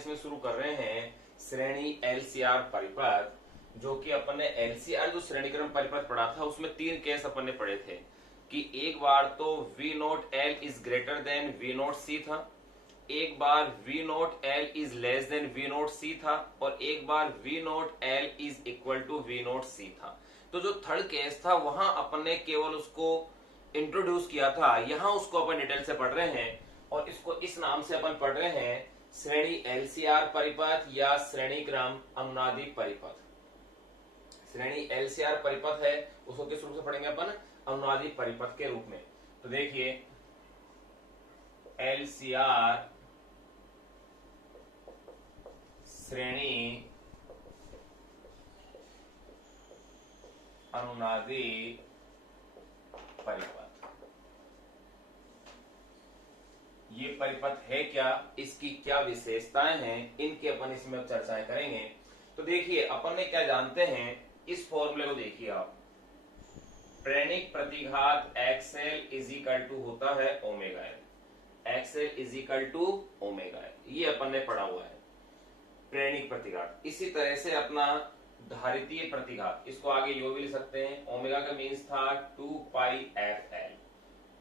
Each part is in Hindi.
इसमें शुरू कर रहे हैं श्रेणी एलसीआर परिपथ, जो कि अपन ने एलसीआर जो श्रेणीक्रम परिपथ पढ़ा था उसमें 3 केस अपन ने पढ़े थे कि एक बार तो we note L is greater than we note C था, एक बार we note L is less than we note C था, और एक बार we note L is equal to we note C था। तो जो थर्ड केस था वहां अपन ने केवल उसको इंट्रोड्यूस किया था, यहां उसको अपन डिटेल से पढ़ रहे हैं और इसको इस नाम से अपन पढ़ रहे हैं श्रेणी एलसीआर परिपथ या श्रेणी क्रम अनुनादी परिपथ। श्रेणी एलसीआर परिपथ है उसको किस रूप से पढ़ेंगे अपन? अनुनादी परिपथ के रूप में। तो देखिए एलसीआर श्रेणी अनुनादी परिपथ, ये परिपथ है क्या, इसकी क्या विशेषताएं हैं, इनकी अपन इसमें अब चर्चाएं करेंगे। तो देखिए अपन ने क्या जानते हैं, इस फॉर्मूले को देखिए आप, प्रेरणिक प्रतिघात एक्सएल इज इक्वल टू होता है omega L, XL is equal to omega L, ये अपन ने पढ़ा हुआ है प्रेरणिक प्रतिघात। इसी तरह से अपना धारितीय प्रतिघात, इसको आगे यो भी लिख सकते हैं, ओमेगा का मीन्स था 2 पाई एफ एल,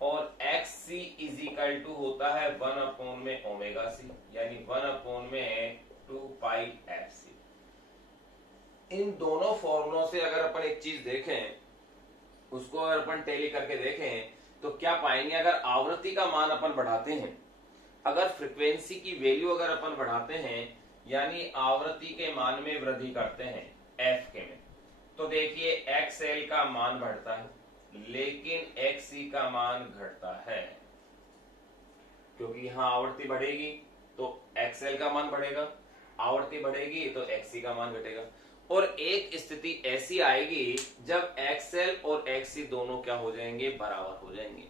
और X C is equal to होता है 1 अपॉन में ओमेगा सी, यानी 1 अपॉन में 2 पाई एफ सी। इन दोनों फॉर्मूलों से अगर अपन एक चीज देखें, उसको अगर अपन टेली करके देखें तो क्या पाएंगे, अगर आवृत्ति का मान अपन बढ़ाते हैं, अगर फ्रीक्वेंसी की वैल्यू अगर अपन बढ़ाते हैं, यानी आवृत्ति के मान में वृद्धि करते हैं एफ के में, तो देखिए एक्सएल का मान बढ़ता है लेकिन एक्ससी का मान घटता है, क्योंकि यहां आवृत्ति बढ़ेगी तो एक्सएल का मान बढ़ेगा, आवृत्ति बढ़ेगी तो एक्ससी का मान घटेगा। और एक स्थिति ऐसी आएगी जब एक्सएल और एक्ससी दोनों क्या हो जाएंगे, बराबर हो जाएंगे।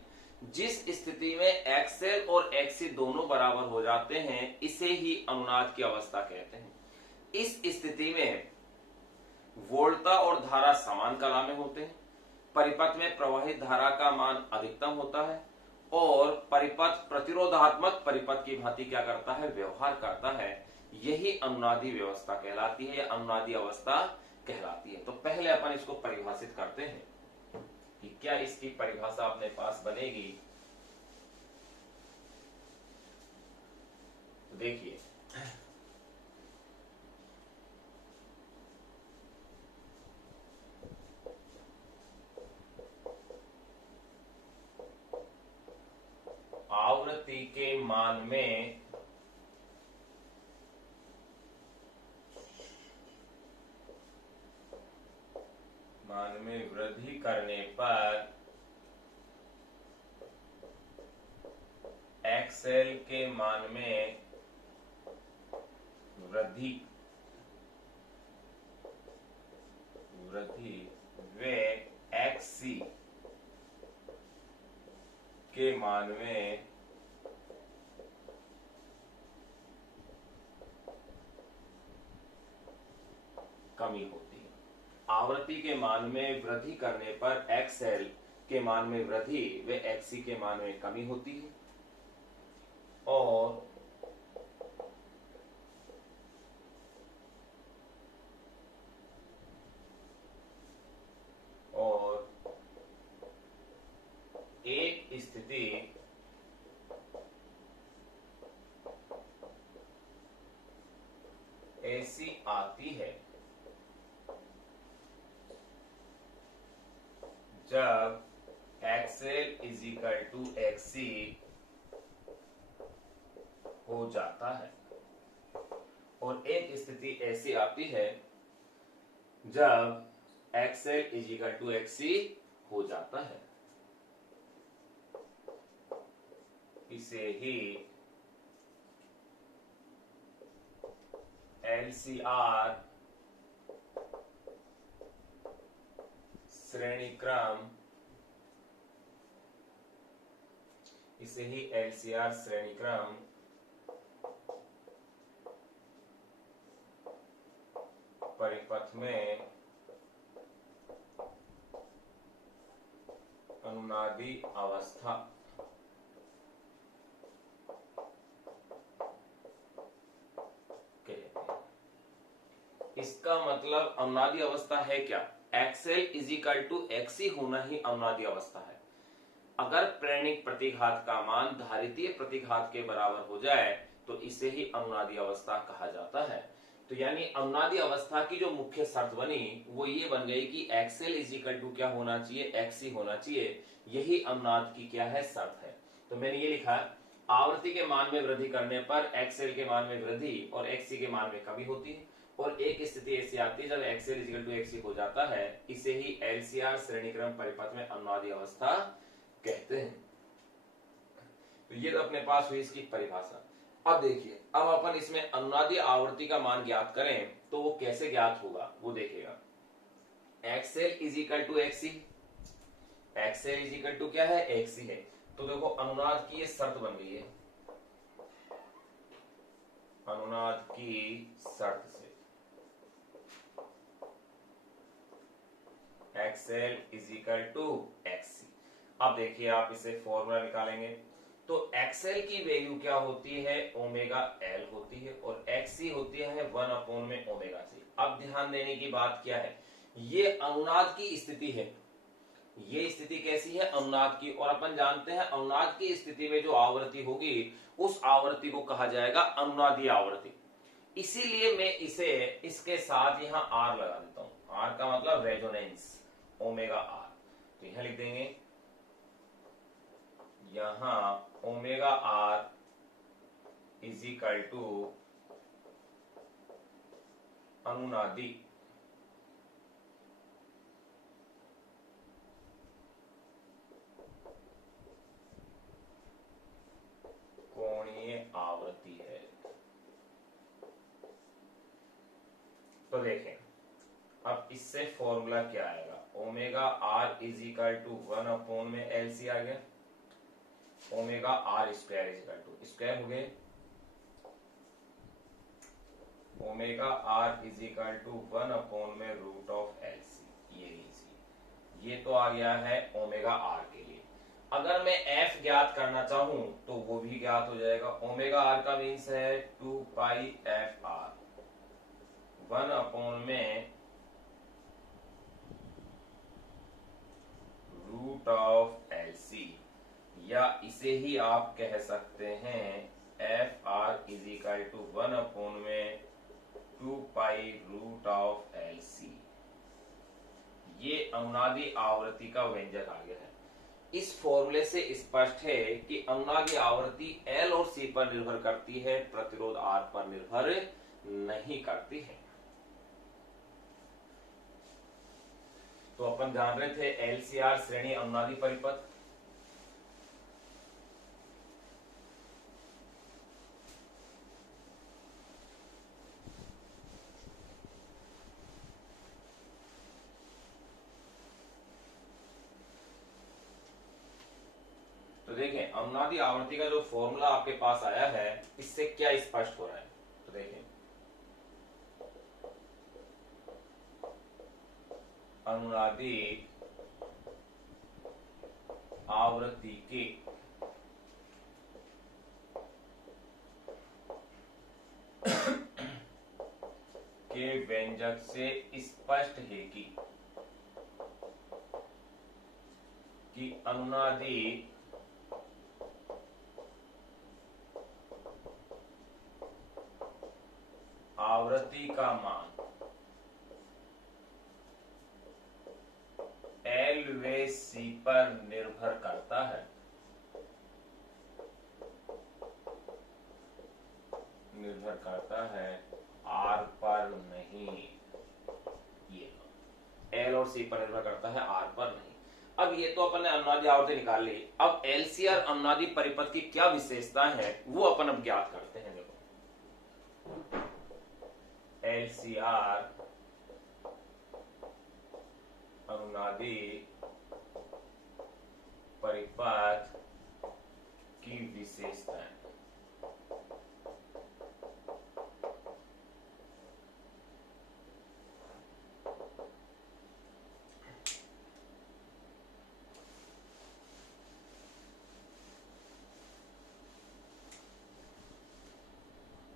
जिस स्थिति में एक्सएल और एक्ससी दोनों बराबर हो जाते हैं इसे ही अनुनाद की अवस्था कहते हैं। इस स्थिति में वोल्टता और धारा समान कला में होते हैं, परिपथ में प्रवाहित धारा का मान अधिकतम होता है, और परिपथ प्रतिरोधात्मक परिपथ की भांति क्या करता है, व्यवहार करता है। यही अनुनादी व्यवस्था कहलाती है या अनुनादी अवस्था कहलाती है। तो पहले अपन इसको परिभाषित करते हैं कि क्या इसकी परिभाषा अपने पास बनेगी। तो देखिए आवृत्ति के मान में वृद्धि करने पर एक्सएल के मान में वृद्धि वे एक्ससी के मान में कमी होती है। आवृत्ति के मान में वृद्धि करने पर एक्सएल के मान में वृद्धि व एक्ससी के मान में कमी होती है, और एक स्थिति ऐसी आती है जब XL is equal to XC हो जाता है, और एक स्थिति ऐसी आती है जब XL is equal to XC हो जाता है। इसे ही एलसीआर श्रेणी क्रम, इसे ही एलसीआर श्रेणी क्रम परिपथ में अनुनादी अवस्था इसका मतलब अनुनादी अवस्था है क्या? XL is equal to XC होना ही अनुनादी अवस्था है। अगर प्रेरणिक प्रतिघात का मान धारितीय प्रतिघात के बराबर हो जाए तो इसे ही अनुनादी अवस्था कहा जाता है। तो यानी अनुनादी अवस्था की जो मुख्य शर्त बनी वो ये बन गई कि एक्सएल इज इक्वल टू क्या होना चाहिए? एक्सी होना चाहिए। यही अनुनाद की क्या है? शर्त है। तो मैंने ये लिखा, आवृत्ति के मान में वृद्धि करने पर एक्सएल के मान में वृद्धि और एक्सी के मान में कमी होती है, और एक स्थिति ऐसी आती है जब XL is equal to XC हो जाता है। इसे ही एलसीआर श्रेणीक्रम परिपथ में अनुनादी अवस्था कहते हैं। तो ये तो अपने पास हुई इसकी परिभाषा। अब देखिए, अब अपन इसमें अनुनादी आवृत्ति का मान ज्ञात करें तो वो कैसे ज्ञात होगा वो देखिएगा। XL is equal to XC, XL is equal to क्या है? एक्सी है। तो देखो अनुनाद की ये शर्त बन गई है, अनुनाद की शर्त से XL is equal to XC. अब देखिए आप इसे फॉर्मूला निकालेंगे तो एक्सएल की वैल्यू क्या होती है? ओमेगा एल होती है, और एक्सी होती है 1 अपॉन में ओमेगा सी। अब ध्यान देने की बात क्या है, ये अनुनाद की स्थिति है। ये स्थिति कैसी है? अनुनाद की। और अपन जानते हैं अनुनाद की स्थिति में जो आवृत्ति होगी उस आवृत्ति को कहा जाएगा अनुनादी आवृत्ति। इसीलिए मैं इसे इसके साथ यहां आर लगा देता हूं। आर का मतलब रेजोनेंस, ओमेगा आर। तो यहां लिख देंगे, यहां omega R is equal to अनुनादी कोणीय आवृत्ति है। तो देखें अब इससे फॉर्मूला क्या आएगा? Omega R is equal to 1 upon में एल सी आ गया, omega R square is equal to square हो गए, omega R is equal to 1 upon में रूट ऑफ एल सी। ये लीजिए, ये तो आ गया है ओमेगा आर के लिए। अगर मैं एफ ज्ञात करना चाहूं तो वो भी ज्ञात हो जाएगा। ओमेगा आर का मीन्स है 2 पाई एफ आर, 1 अपॉन में रूट ऑफ एल सी, या इसे ही आप कह सकते हैं F R is equal to 1 upon में 2 pi root of L C. ये अनुनादी आवृत्ति का व्यंजक आ गया है। इस फॉर्मूले से स्पष्ट है कि अनुनादी आवृत्ति एल और सी पर निर्भर करती है, प्रतिरोध आर पर निर्भर नहीं करती है। तो अपन जान रहे थे एलसीआर श्रेणी अनुनादी परिपथ। तो देखें अनुनादी आवृत्ति का जो फॉर्मूला आपके पास आया है इससे क्या स्पष्ट हो रहा है। तो देखें अनुनादी आवृत्ति के व्यंजक से स्पष्ट है कि अनुनादी आवृत्ति का मान एल व सी पर निर्भर करता है, निर्भर करता है आर पर नहीं। ये एल और सी पर निर्भर करता है, आर पर नहीं। अब ये तो अपन ने अनुनादी आवृत्ति निकाल ली। अब एलसीआर अनुनादी परिपथ की क्या विशेषताएं हैं वो अपन अब ज्ञात करते हैं। देखो एलसीआर अनुनादी परिपथ की विशेषताएं।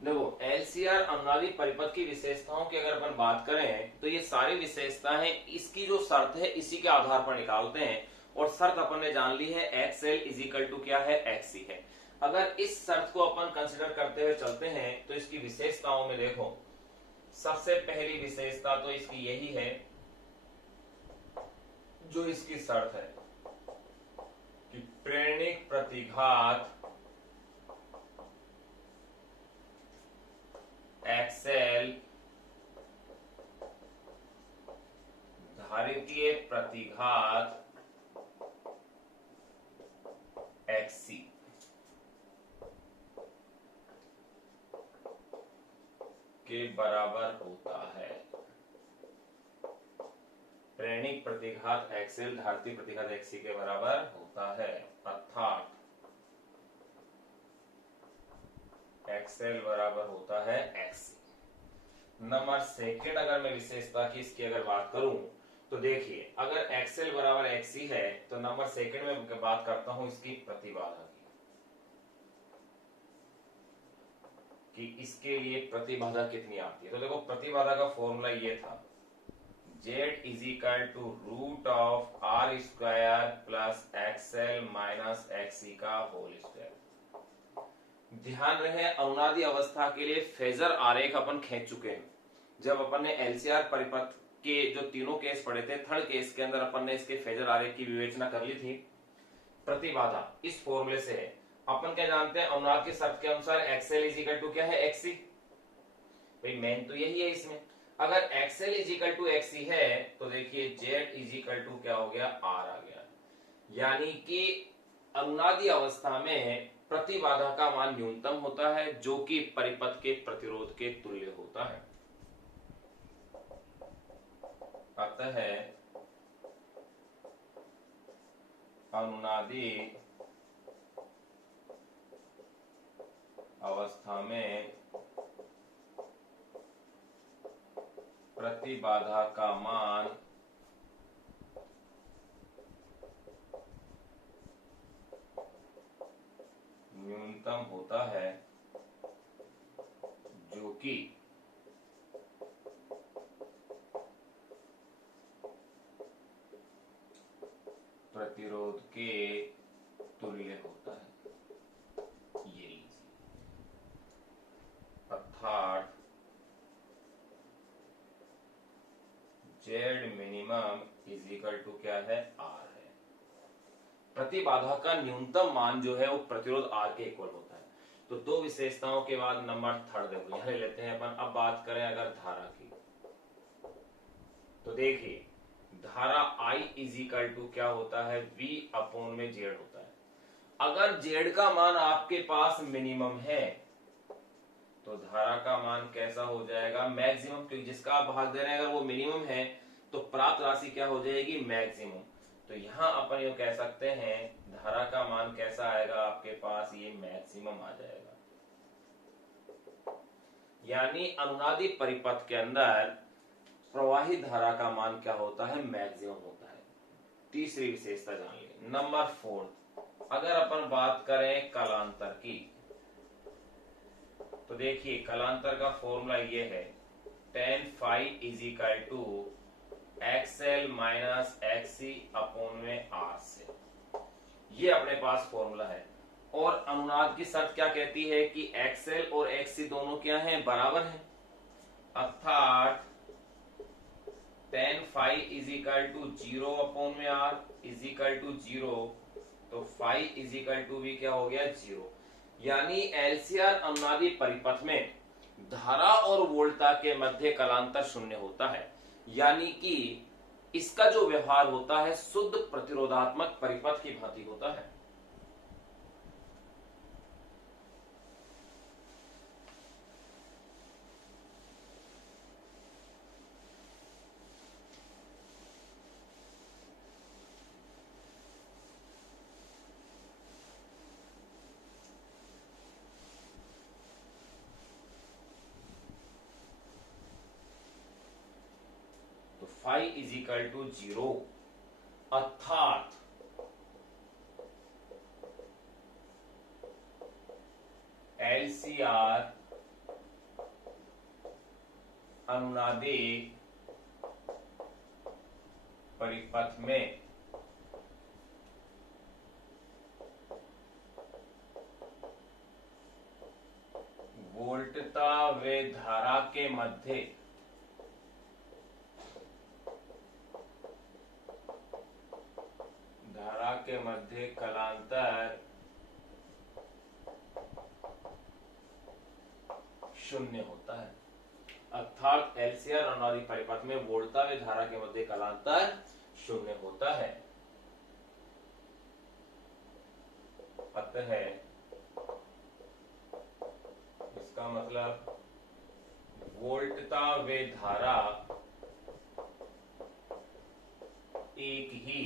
देखो एलसीआर अनुनादी परिपथ की विशेषताओं की अगर अपन बात करें तो ये सारी विशेषताएं इसकी जो शर्त है इसी के आधार पर निकालते हैं, और शर्त अपन ने जान ली है एक्सएल इज इक्वल टू क्या है, एक्सी है। अगर इस शर्त को अपन कंसिडर करते हुए चलते हैं तो इसकी विशेषताओं में देखो सबसे पहली विशेषता तो इसकी यही है, जो इसकी शर्त है कि प्रेरणिक प्रतिघात एक्सएल धारितीय प्रतिघात एक्सी के बराबर होता है। प्रेरणिक प्रतिघात एक्सएल धारितीय प्रतिघात एक्सी के बराबर होता है, अर्थात एक्सएल बराबर होता है एक्सी। नंबर सेकंड अगर मैं विशेषता की इसकी अगर बात करूं तो देखिए अगर एक्सएल बराबर एक्सी है तो नंबर सेकंड में बात करता हूं इसकी प्रतिबाधा की कि इसके लिए प्रतिबाधा कितनी आती है। तो देखो प्रतिबाधा का फॉर्मूला ये था, Z is equal to root of R square plus XL minus XC का होल स्क्वायर। ध्यान रहे अनुनादी अवस्था के लिए फेजर आरेख अपन खींच चुके हैं। जब अपन ने एलसीआर परिपथ के जो तीनों केस पढ़े थे, थर्ड केस के अंदर अपन ने इसके फेजर आरेख की विवेचना कर ली थी। प्रतिबाधा इस फॉर्मूले से है, अपन क्या जानते हैं अनुनाद की शर्त के अनुसार एक्सएल इज इक्वल टू क्या है, एक्सी। भाई मेन तो यही है इसमें। अगर XL is equal to XC है तो देखिए जेड इज इक्वल टू क्या हो गया, आर आ गया। यानी कि अनुनादी अवस्था में प्रतिबाधा का मान न्यूनतम होता है जो कि परिपथ के प्रतिरोध के तुल्य होता है। अतः अनुनादी अवस्था में प्रतिबाधा का मान न्यूनतम होता है जो कि प्रतिरोध के तुल्य होता है। ये लीजिए, अर्थात Z minimum is equal to क्या है, आर है। प्रतिबाधा का न्यूनतम मान जो है वो प्रतिरोध आर के इक्वल होता है। तो दो विशेषताओं के बाद नंबर थर्ड देखो यहां ले लेते हैं अपन। अब बात करें अगर धारा की तो देखिए धारा I इज इक्वल टू क्या होता है, V अपॉन में जेड होता है। अगर जेड का मान आपके पास मिनिमम है तो धारा का मान कैसा हो जाएगा, मैक्सिमम, क्योंकि जिसका आप भाग दे रहे हैं अगर वो मिनिमम है तो प्राप्त राशि क्या हो जाएगी, मैक्सिमम। तो यहां अपन ये कह सकते हैं धारा का मान कैसा आएगा आपके पास, ये मैक्सिमम आ जाएगा। यानी अनुनादी परिपथ के अंदर प्रवाहित धारा का मान क्या होता है, मैक्सिमम होता है। तीसरी विशेषता जान ली। नंबर फोर्थ अगर अपन बात करें कलांतर की तो देखिए कलांतर का फॉर्मूला ये है, tan phi is equal to XL minus XC upon में आर से। ये अपने पास फॉर्मूला है। और अनुनाद की शर्त क्या कहती है कि एक्सएल और एक्सी दोनों क्या हैं, बराबर हैं। अर्थात tan phi is equal to 0 upon में आर इज इक्वल टू 0, तो फाई इज इक्वल टू भी क्या हो गया, 0। यानी एलसीआर अनुनादी परिपथ में धारा और वोल्टता के मध्य कलांतर शून्य होता है। यानी कि इसका जो व्यवहार होता है शुद्ध प्रतिरोधात्मक परिपथ की भांति होता है। फाई इज इक्वल टू 0, अर्थात एलसीआर अनुनादी परिपथ में वोल्टता व धारा के मध्य कालांतर शून्य होता है। अर्थात एलसीआर अनुनादी परिपथ में वोल्टता व धारा के मध्य कालांतर शून्य होता है। अतः इसका मतलब वोल्टता व धारा एक ही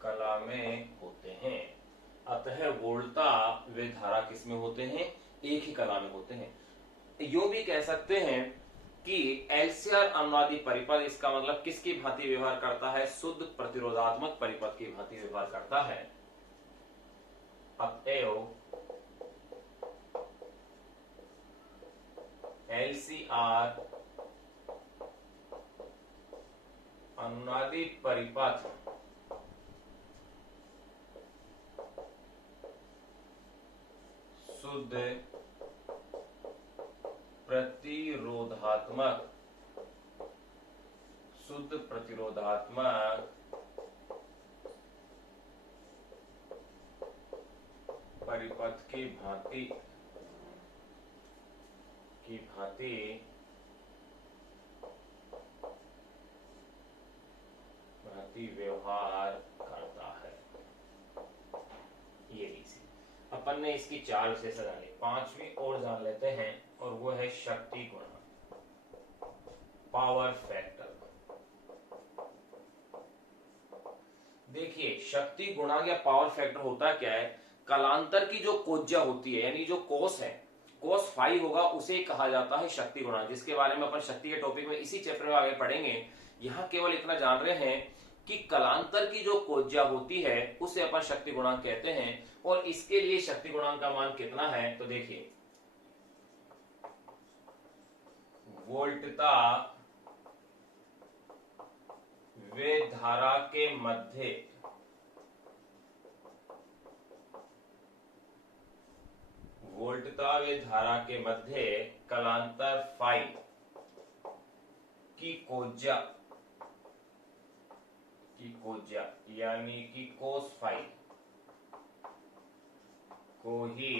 कला में होते हैं। अतः वोल्टता व धारा किसमें होते हैं? एक ही कला में होते हैं। यूं भी कह सकते हैं कि एलसीआर अनुनादी परिपथ इसका मतलब किसकी भांति व्यवहार करता है? शुद्ध प्रतिरोधात्मक परिपथ की भांति व्यवहार करता है। अतएव एलसीआर अनुनादी परिपथ शुद्ध प्रतिरोधात्मक परिपथ की भांति व्यवहार करता है। ये लीजिए, अपन ने इसकी 4 विशेषता जानी, 5वीं और जान लेते हैं, और वो है शक्ति गुणांक, पावर फैक्टर। देखिए, शक्ति गुणांक या पावर फैक्टर होता क्या है? कालांतर की जो कोज्या होती है, यानी जो कोस है, कोस फाई होगा, उसे कहा जाता है शक्ति गुणांक, जिसके बारे में अपन शक्ति के टॉपिक में इसी चैप्टर में आगे पढ़ेंगे। यहाँ केवल इतना जान रहे हैं कि कालांतर की जो कोज्या होती है उसे अपन शक्ति गुणांक कहते हैं। और इसके लिए शक्ति गुणांक का मान कितना है? तो देखिए, वोल्टता व धारा के मध्य कालांतर फाई की कोज्या यानी कि कोस फाई को ही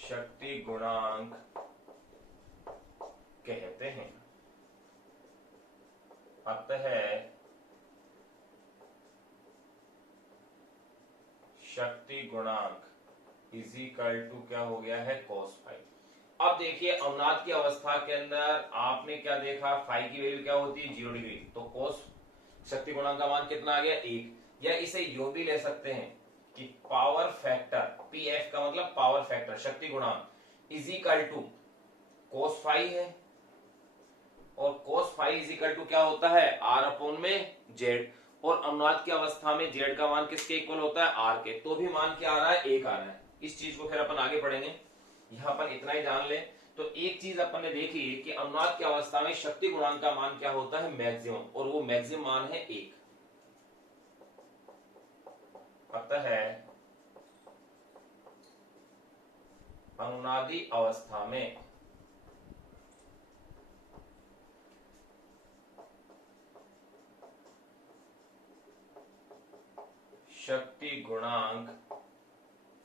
शक्ति गुणांक कहते हैं। अतः शक्ति गुणांक इजिकल टू क्या हो गया है? Cos phi. अब देखिए, अनुनाद की अवस्था के अंदर आपने क्या देखा? फाई की वैल्यू क्या होती है? 0 डिग्री। तो कोस शक्ति गुणांक का मान कितना आ गया? 1। या इसे यूं भी ले सकते हैं कि पावर फैक्टर, पीएफ का मतलब पावर फैक्टर, शक्ति गुणांक इजिकल टू कोस फाई है, और कोस फाई इजिकल टू क्या होता है? आर अपॉन में जेड। और अनुनाद की अवस्था में जेड का मान किसके इक्वल होता है? आर के। तो भी मान क्या आ रहा है? 1 आ रहा है। इस चीज को फिर अपन आगे पढ़ेंगे, यहां अपन इतना ही जान ले। तो एक चीज अपन ने देखी कि अनुनाद की अवस्था में शक्ति गुणांक का मान क्या होता है? मैक्सिमम, और वो मैक्सिमम मान है 1। अतः अनुनादी अवस्था में शक्ति गुणांक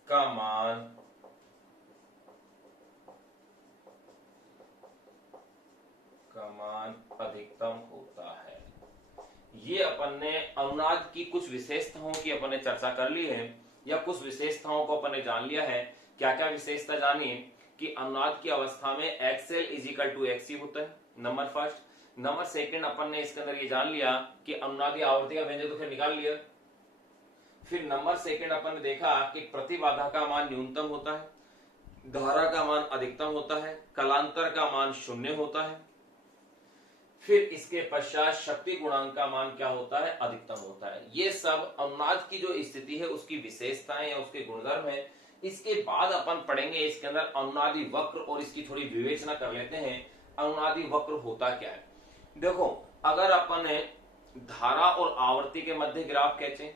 का मान अधिकतम होता है। ये अपन ने अनुनाद की कुछ विशेषताओं की अपन ने चर्चा कर ली है, या कुछ विशेषताओं को अपन ने जान लिया है। क्या क्या विशेषता जानिए कि अनुनाद की अवस्था में एक्सएल इजिकल टू एक्सी होता है, नंबर फर्स्ट। नंबर सेकंड, अपन ने इसके अंदर ये जान लिया कि अनुनादी आवृत्ति का व्यंजक तो फिर निकाल लिया। फिर नंबर सेकंड अपन ने देखा कि प्रतिबाधा का मान न्यूनतम होता है, धारा का मान अधिकतम होता है, कालांतर का मान 0 होता है। फिर इसके पश्चात शक्ति गुणांक का मान क्या होता है, अधिकतम होता है। ये सब अनुनाद की जो स्थिति है उसकी विशेषताएं या उसके गुणधर्म है। इसके बाद अपन पढ़ेंगे इसके अंदर अनुनादी वक्र और इसकी थोड़ी विवेचना कर लेते हैं। अनुनादी वक्र होता क्या है? देखो, अगर अपन धारा और आवर्ती के मध्य ग्राफ खींचे,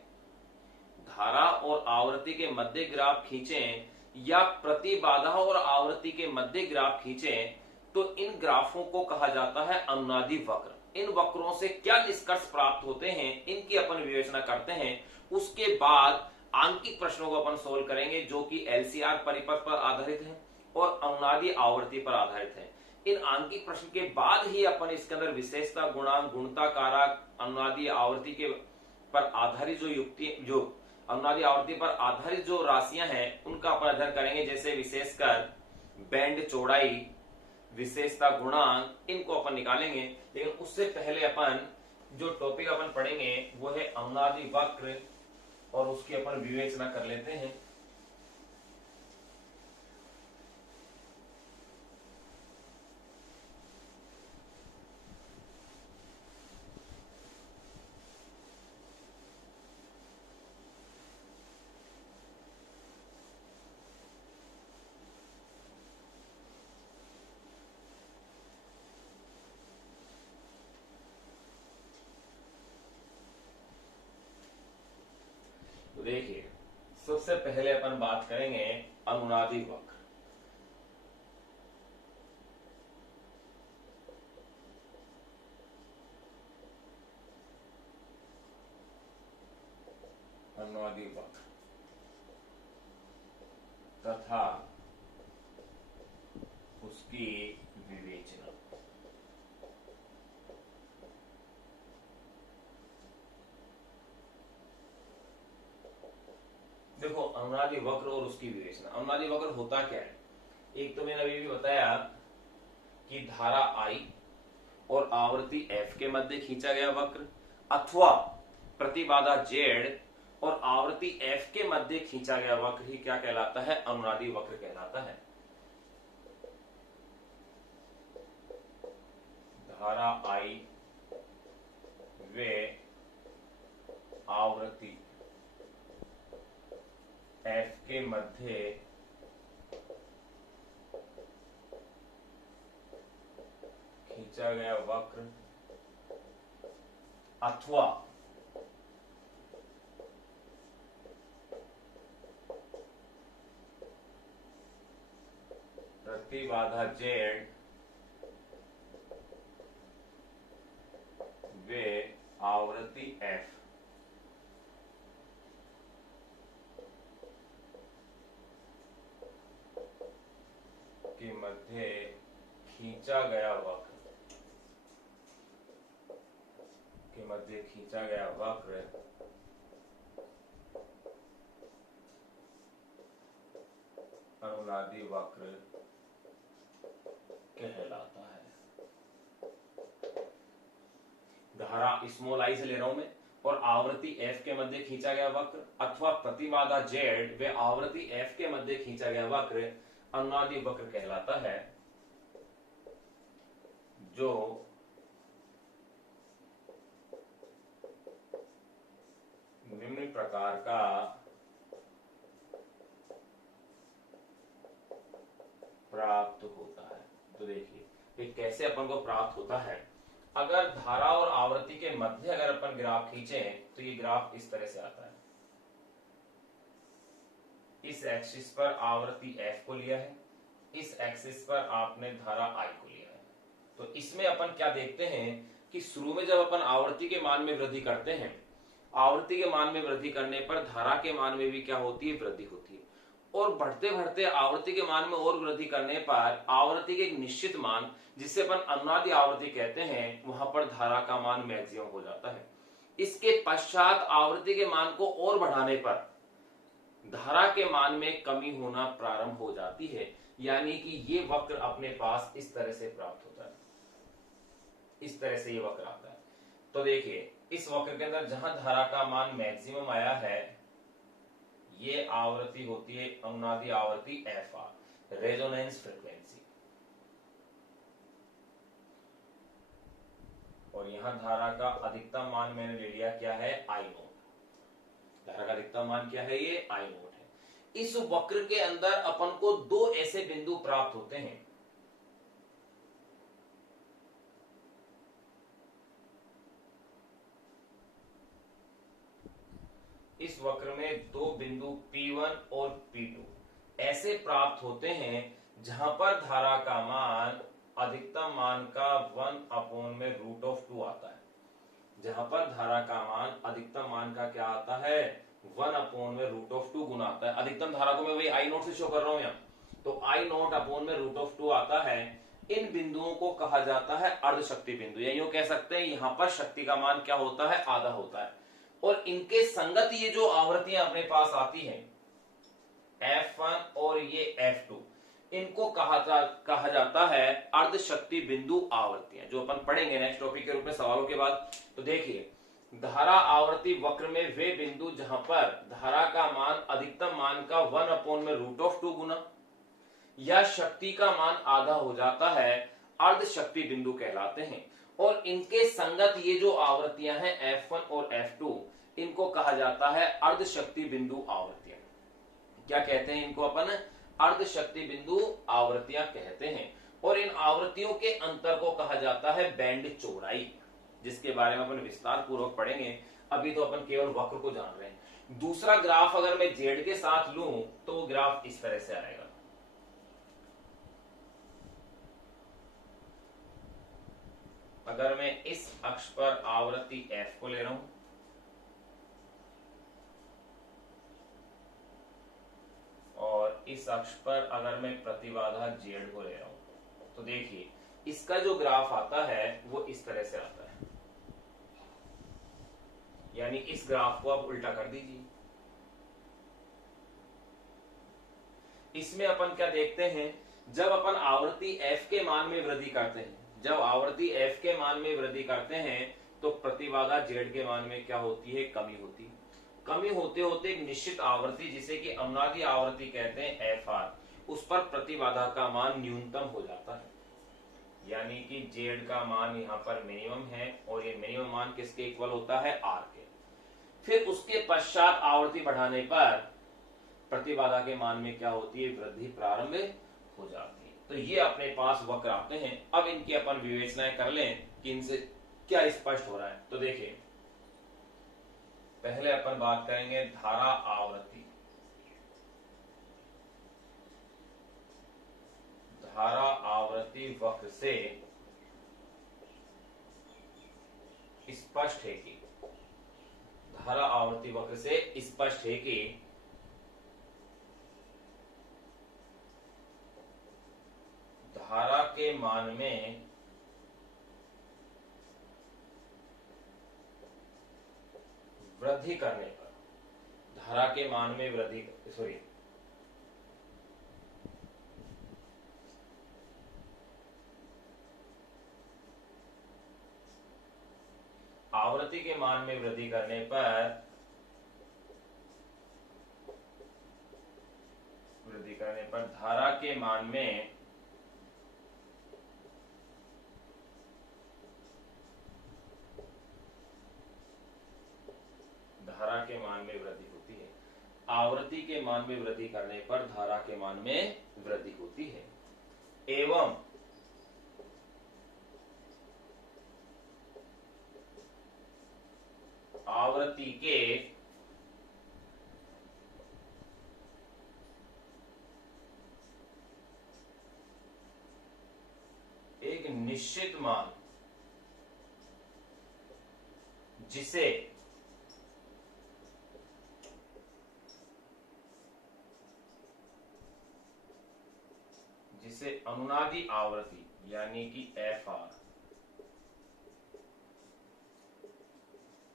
धारा और आवर्ती के मध्य ग्राफ खींचें या प्रतिबाधा और आवर्ती के मध्य ग्राफ खींचें, तो इन ग्राफों को कहा जाता है अनुनादी वक्र। इन वक्रों से क्या निष्कर्ष प्राप्त होते हैं, इनकी अपन विवेचना करते हैं। उसके बाद आंकिक प्रश्नों को अपन सोल्व करेंगे जो कि एलसीआर परिपथ पर आधारित है और अनुनादी आवर्ती पर आधारित है। इन आंकिक प्रश्न के बाद ही अपन इसके अंदर विशेषता गुणांक, गुणता कारक, अनुनादी आवर्ती के पर आधारित जो युक्ति, जो अनुनादी आवर्ती पर आधारित जो राशियां हैं उनका अपन अध्ययन करेंगे, जैसे विशेषकर बैंड चौड़ाई, विशेषता गुणांक, इनको अपन निकालेंगे। लेकिन उससे पहले अपन जो टॉपिक अपन पढ़ेंगे वो है अनुनादी वक्र और उसकी अपन विवेचना कर लेते हैं। तो देखिए, सबसे पहले अपन बात करेंगे अनुनादी वक्र। अनुनादी वक्र तथा उसकी विवेचना। देखो, अनुनादी वक्र और उसकी विवेचना। अनुनादी वक्र होता क्या है? एक तो मैंने अभी भी बताया कि धारा I और आवर्ती F के मध्य खींचा गया वक्र, अथवा प्रतिबाधा Z और आवर्ती F के मध्य खींचा गया वक्र ही क्या कहलाता है? अनुनादी वक्र कहलाता है। धारा I वे आवृत्ति F के मध्य खींचा गया वक्र अथवा प्रतिबाधा Z वे आवृत्ति F के मध्य खींचा गया वक्र अनुनादी वक्र कहलाता है। धारा स्मॉल आई से ले रहा हूं मैं, और आवृत्ति F के मध्य खींचा गया वक्र अथवा प्रतिबाधा Z वे आवृत्ति F के मध्य खींचा गया वक्र अनुनादी वक्र कहलाता है, जो निम्न प्रकार का प्राप्त होता है। तो देखिए, ये कैसे अपन को प्राप्त होता है। अगर धारा और आवृत्ति के मध्य अगर अपन ग्राफ खींचें तो ये ग्राफ इस तरह से आता है। इस एक्सिस पर आवृत्ति F को लिया है, इस एक्सिस पर आपने धारा I को लिया है। तो इसमें अपन क्या देखते हैं कि शुरू में जब अपन आवृत्ति के मान में वृद्धि करते हैं, आवृत्ति के मान में वृद्धि करने पर धारा के मान में भी क्या होती है? वृद्धि होती है। और बढ़ते बढ़ते आवृत्ति के मान में और वृद्धि करने पर आवृत्ति के एक निश्चित मान, जिसे अपन अनुनादी आवृत्ति कहते हैं, वहां पर धारा का मान मैक्सिमम हो जाता है। इसके पश्चात आवृत्ति के मान को और बढ़ाने पर धारा के मान में कमी होना प्रारंभ हो जाती है, यानी कि ये वक्र अपने पास इस तरह से प्राप्त होता है। इस तरह से ये वक्र आता है। तो देखिए, इस वक्र के अंदर जहां धारा का मान मैक्सिमम आया है, ये आवृत्ति होती है अनुनादी आवृत्ति FR, रेजोनेंस फ्रीक्वेंसी। और यहां धारा का अधिकतम मान मैंने ले लिया क्या है, आई नोट। धारा का अधिकतम मान क्या है, ये आई नोट है। इस वक्र के अंदर अपन को दो ऐसे बिंदु प्राप्त होते हैं, इस वक्र में दो बिंदु P1 और P2 ऐसे प्राप्त होते हैं जहां पर धारा का मान अधिकतम मान का 1/√2 आता है। जहां पर धारा का मान अधिकतम मान का क्या आता है, 1/√2 गुना आता है। अधिकतम धारा को मैं वही आई नोट से शो कर रहा हूं यहाँ, तो आई नोट /√2 आता है। इन बिंदुओं को कहा जाता है अर्ध शक्ति बिंदु, या यूं कह सकते हैं यहां पर शक्ति का मान क्या होता है, आधा होता है। और इनके संगत ये जो आवृत्तियां अपने पास आती हैं F1 और ये F2, इनको कहा जाता है अर्ध शक्ति बिंदु आवृत्तियां, जो अपन पढ़ेंगे नेक्स्ट टॉपिक के रूप में सवालों के बाद। तो देखिए, धारा आवर्ती वक्र में वे बिंदु जहां पर धारा का मान अधिकतम मान का 1/√2 गुना या शक्ति का मान आधा हो जाता है, अर्ध शक्ति बिंदु कहलाते हैं। और इनके संगत ये जो आवृत्तियां हैं F1 और F2, इनको कहा जाता है अर्ध शक्ति बिंदु आवृत्तियां। क्या कहते हैं इनको अपन, अर्ध शक्ति बिंदु आवृत्तियां कहते हैं। और इन आवृत्तियों के अंतर को कहा जाता है बैंड चौड़ाई, जिसके बारे में अपन विस्तार पूर्वक पढ़ेंगे। अभी तो अपन केवल वक्र को जान रहे हैं। दूसरा ग्राफ अगर मैं जेड के साथ लूं तो वो ग्राफ इस तरह से आएगा। अगर मैं इस अक्ष पर आवृत्ति F को ले रहा हूं और इस अक्ष पर अगर मैं प्रतिबाधा Z को ले रहा हूं, तो देखिए इसका जो ग्राफ आता है वो इस तरह से आता है। यानी इस ग्राफ को आप उल्टा कर दीजिए। इसमें अपन क्या देखते हैं, जब अपन आवृत्ति F के मान में वृद्धि करते हैं, जब आवृत्ति F के मान में वृद्धि करते हैं तो प्रतिबाधा Z के मान में क्या होती है, कमी होती है। कमी होते होते एक निश्चित आवृत्ति, जिसे कि अनुनादी आवृत्ति कहते हैं FR, उस पर प्रतिबाधा का मान न्यूनतम हो जाता है। यानी कि Z का मान यहाँ पर मिनिमम है और ये मिनिमम मान किसके इक्वल होता है, R के। फिर उसके पश्चात आवृत्ति बढ़ाने पर प्रतिबाधा के मान में क्या होती है, वृद्धि प्रारंभ हो जाती है। तो ये अपने पास वक्र आते हैं। अब इनकी अपन विवेचनाएं कर लें कि इनसे क्या स्पष्ट हो रहा है। तो देखिए, पहले अपन बात करेंगे धारा आवृत्ति। धारा आवृत्ति वक्र से स्पष्ट है कि, धारा आवृत्ति वक्र से स्पष्ट है कि धारा के मान में वृद्धि करने पर, धारा के मान में वृद्धि, आवृत्ति के मान में वृद्धि करने पर, धारा के मान में वृद्धि होती है। आवृत्ति के मान में वृद्धि करने पर धारा के मान में वृद्धि होती है। एवं आवृत्ति के एक निश्चित मान, जिसे अनुनादी आवृत्ति यानी कि FR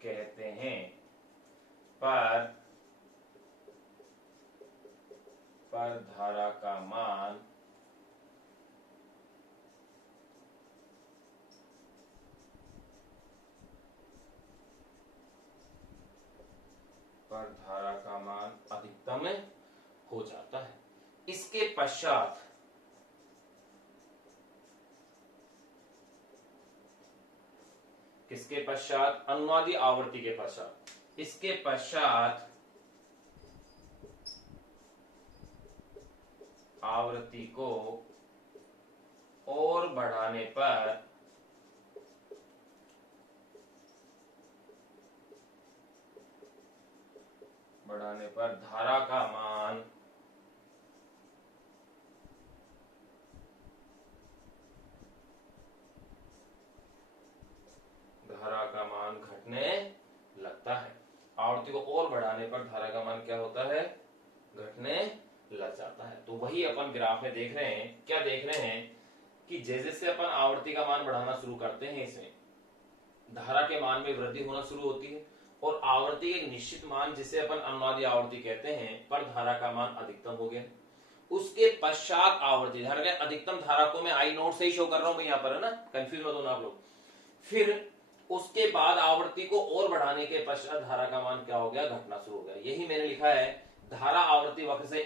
कहते हैं, पर धारा का मान अधिकतम हो जाता है। इसके पश्चात किसके पश्चात? अनुनादी आवृत्ति के पश्चात। इसके पश्चात आवृत्ति को और बढ़ाने पर धारा का मान घटने लगता है। आवृत्ति को और बढ़ाने पर धारा का मान क्या होता है? घटने लग जाता है। तो वही अपन ग्राफ में देख रहे हैं। क्या देख रहे हैं कि जैसे जैसे अपन आवृत्ति का मान बढ़ाना शुरू करते हैं, इसमें धारा के मान में वृद्धि होना शुरू होती है और आवृत्ति एक निश्चित मान जिसे अपन अनुनादी आवृत्ति कहते हैं पर धारा का मान अधिकतम हो गया। उसके पश्चात आवृत्ति धारा के अधिकतम धारा को मैं आई नोट से ही शो कर रहा हूं यहाँ पर, है ना, कंफ्यूज मत होना आप लोग। फिर उसके बाद आवृत्ति को और बढ़ाने के पश्चात धारा का मान क्या हो गया? घटना शुरू हो गया। यही मैंने लिखा है, धारा आवृत्ति वक्र से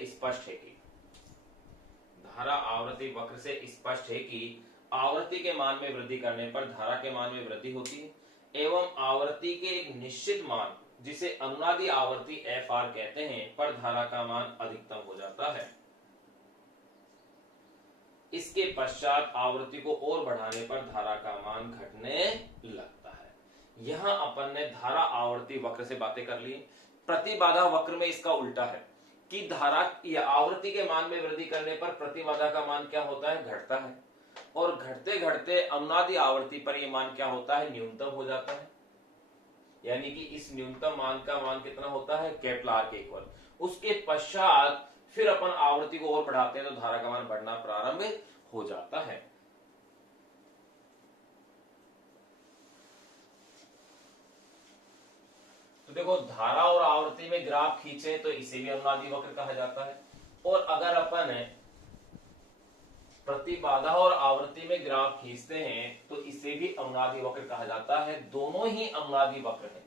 स्पष्ट है कि आवृत्ति के मान में वृद्धि करने पर धारा के मान में वृद्धि होती है एवं आवृत्ति के एक निश्चित मान जिसे अनुनादी आवृत्ति FR कहते हैं पर धारा का मान अधिकतम हो जाता है। इसके पश्चात आवृत्ति को और बढ़ाने पर धारा का मान घटने लगता है। यहां अपन ने धारा आवृत्ति वक्र से बातें कर ली। प्रतिबाधा वक्र में इसका उल्टा है कि धारा या आवृत्ति के मान में वृद्धि करने पर प्रतिबाधा का मान क्या होता है? घटता है और घटते घटते अनुनादी आवृत्ति पर यह मान क्या होता है? न्यूनतम हो जाता है। यानी कि इस न्यूनतम मान का मान कितना होता है? R के इक्वल। उसके पश्चात फिर अपन आवृत्ति को और बढ़ाते हैं तो धारा का मान बढ़ना प्रारंभ हो जाता है। तो देखो, धारा और आवृत्ति में ग्राफ खींचे तो इसे भी अनुनादी वक्र कहा जाता है और अगर अपन प्रतिबाधा और आवृत्ति में ग्राफ खींचते हैं तो इसे भी अनुनादी वक्र कहा जाता है। दोनों ही अनुनादी वक्र हैं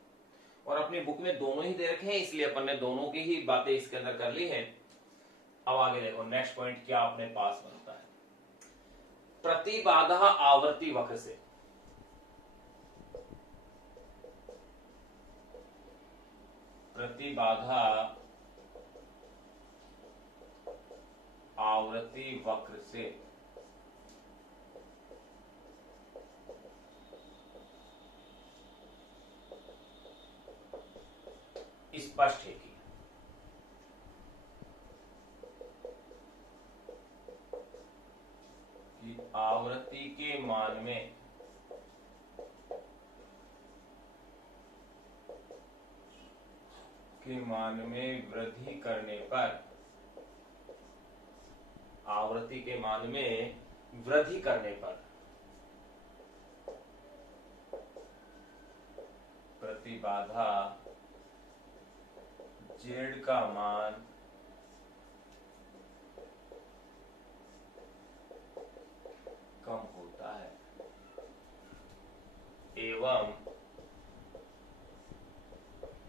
और अपनी बुक में दोनों ही दे रखे हैं, इसलिए अपन ने दोनों की ही बातें इसके अंदर कर ली है। अब आगे देखो, नेक्स्ट पॉइंट क्या अपने पास बनता है? प्रतिबाधा आवृत्ति वक्र से प्रतिबाधा आवृत्ति वक्र से स्पष्ट है कि आवृत्ति के मान में वृद्धि करने पर आवृत्ति के मान में वृद्धि करने पर प्रतिबाधा Z का मान कम होता है एवं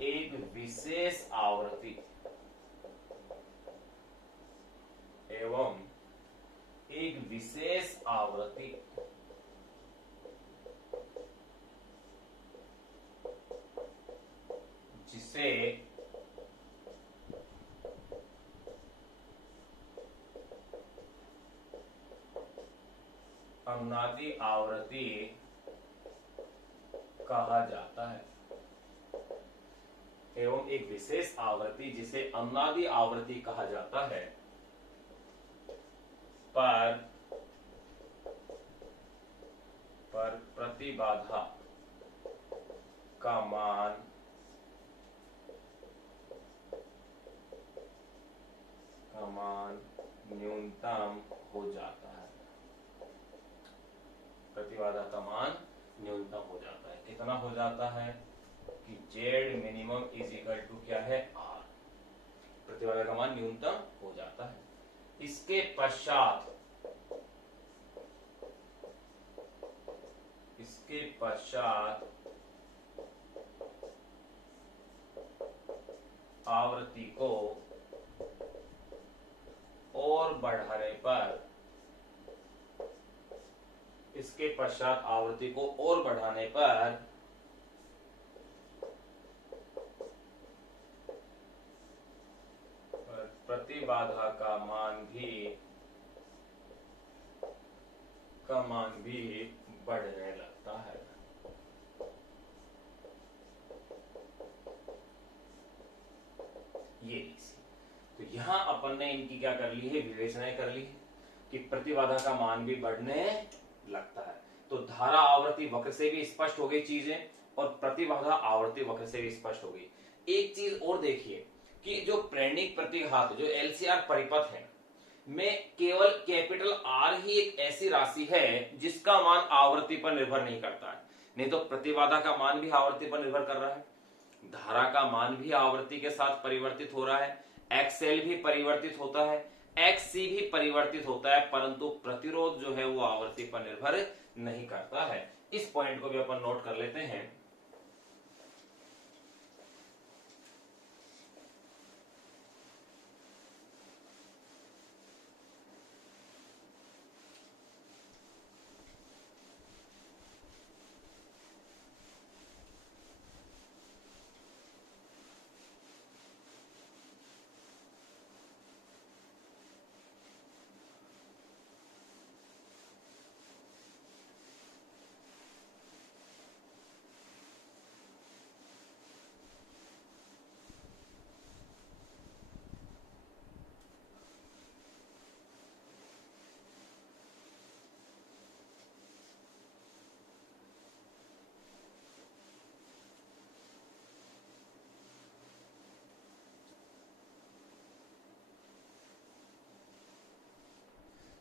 एक विशेष आवृत्ति जिसे अनुनादी आवृत्ति कहा जाता है एवं एक विशेष आवृत्ति जिसे अनुनादी आवृत्ति कहा जाता है पर प्रतिबाधा का मान न्यूनतम हो जाता है। प्रतिबाधा का मान न्यूनतम हो जाता है। कितना हो जाता है कि Z minimum is equal to क्या है? R। प्रतिबाधा का मान न्यूनतम हो जाता है। इसके पश्चात आवृत्ति को और बढ़ाने पर प्रतिबाधा का मान भी बढ़ने लगता है। ये तो यहां अपन ने इनकी क्या कर ली है, विवेचनाएं कर ली है कि प्रतिबाधा का मान भी बढ़ने लगता है। तो धारा आवर्ती वक्र से भी स्पष्ट हो गई चीजें और प्रतिबाधा आवर्ती वक्र से भी स्पष्ट हो गई। एक चीज और देखिए कि जो प्रेरणिक प्रतिघात जो एलसीआर परिपथ है में केवल कैपिटल आर ही एक ऐसी राशि है जिसका मान आवर्ती पर निर्भर नहीं करता है। नहीं तो प्रतिबाधा का मान भी आवर्ती पर निर्भर कर रहा है, धारा का मान भी आवर्ती के साथ परिवर्तित हो रहा है, एक्सएल भी परिवर्तित होता है, एक्ससी भी परिवर्तित होता है, परंतु प्रतिरोध जो है वो आवर्ती पर निर्भर नहीं करता है। इस पॉइंट को भी अपन नोट कर लेते हैं।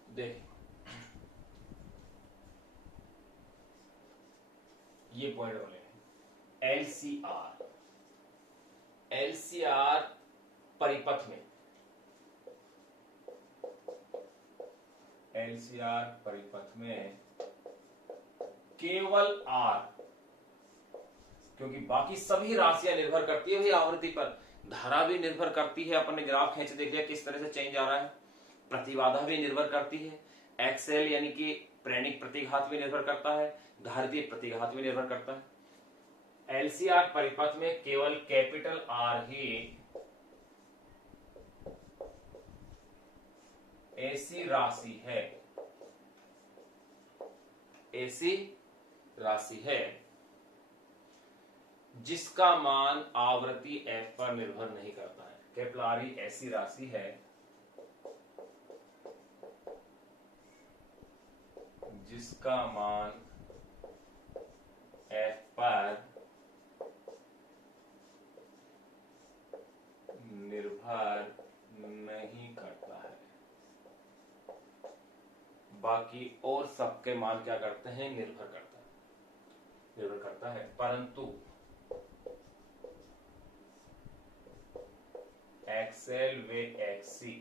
देखिए ये पॉइंट बोले एलसीआर परिपथ में, एलसीआर परिपथ में केवल आर, क्योंकि बाकी सभी राशियां निर्भर करती है आवृत्ति पर, धारा भी निर्भर करती है, अपन ने ग्राफ खींच देख लिया किस तरह से चेंज आ रहा है, प्रतिबाधा भी निर्भर करती है, एक्सएल यानी कि प्रेरणिक प्रतिघात भी निर्भर करता है, धारितीय प्रतिघात भी निर्भर करता है। एलसीआर परिपथ में केवल कैपिटल आर ही ऐसी राशि है, ऐसी राशि है जिसका मान आवृत्ति एफ पर निर्भर नहीं करता है। कैपिटल आर ही ऐसी राशि है जिसका मान एफ पर निर्भर नहीं करता है, बाकी और सबके मान क्या करते हैं, निर्भर करता है, परंतु एक्सएल व एक्ससी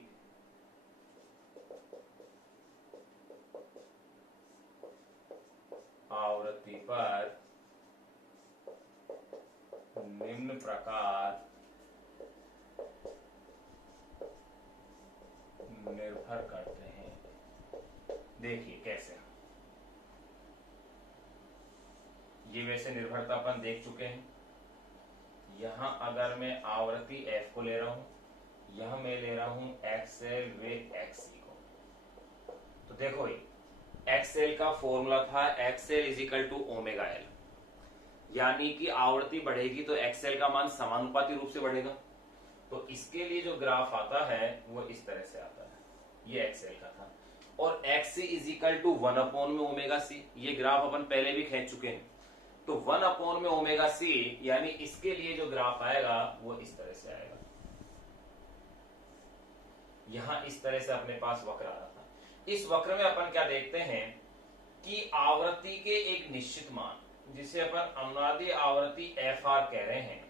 आवृत्ति पर निम्न प्रकार निर्भर करते हैं। देखिए कैसे, ये वैसे निर्भरता अपन देख चुके हैं। यहां अगर मैं आवृत्ति एफ को ले रहा हूं, यहां मैं ले रहा हूं एक्सएल व एक्ससी को, तो देखो एक्सएल का फॉर्मूला था XL is equal to omega L, यानी कि आवृत्ति बढ़ेगी तो एक्सएल का मान समानुपाती रूप से बढ़ेगा। तो इसके लिए जो ग्राफ आता है वो इस तरह से आता है, ये एक्सएल का था, और एक्ससी इज इक्वल टू 1 में ओमेगा सी, ये ग्राफ अपन पहले भी खींच चुके हैं। तो 1 में ओमेगा सी, यानी इसके लिए जो ग्राफ आएगा वो इस तरह से आएगा। यहां इस तरह से अपने पास वक्र आ रहा था। इस वक्र में अपन क्या देखते हैं कि आवृत्ति के एक निश्चित मान, जिसे अपन अनुनादी आवृत्ति एफ आर कह रहे हैं,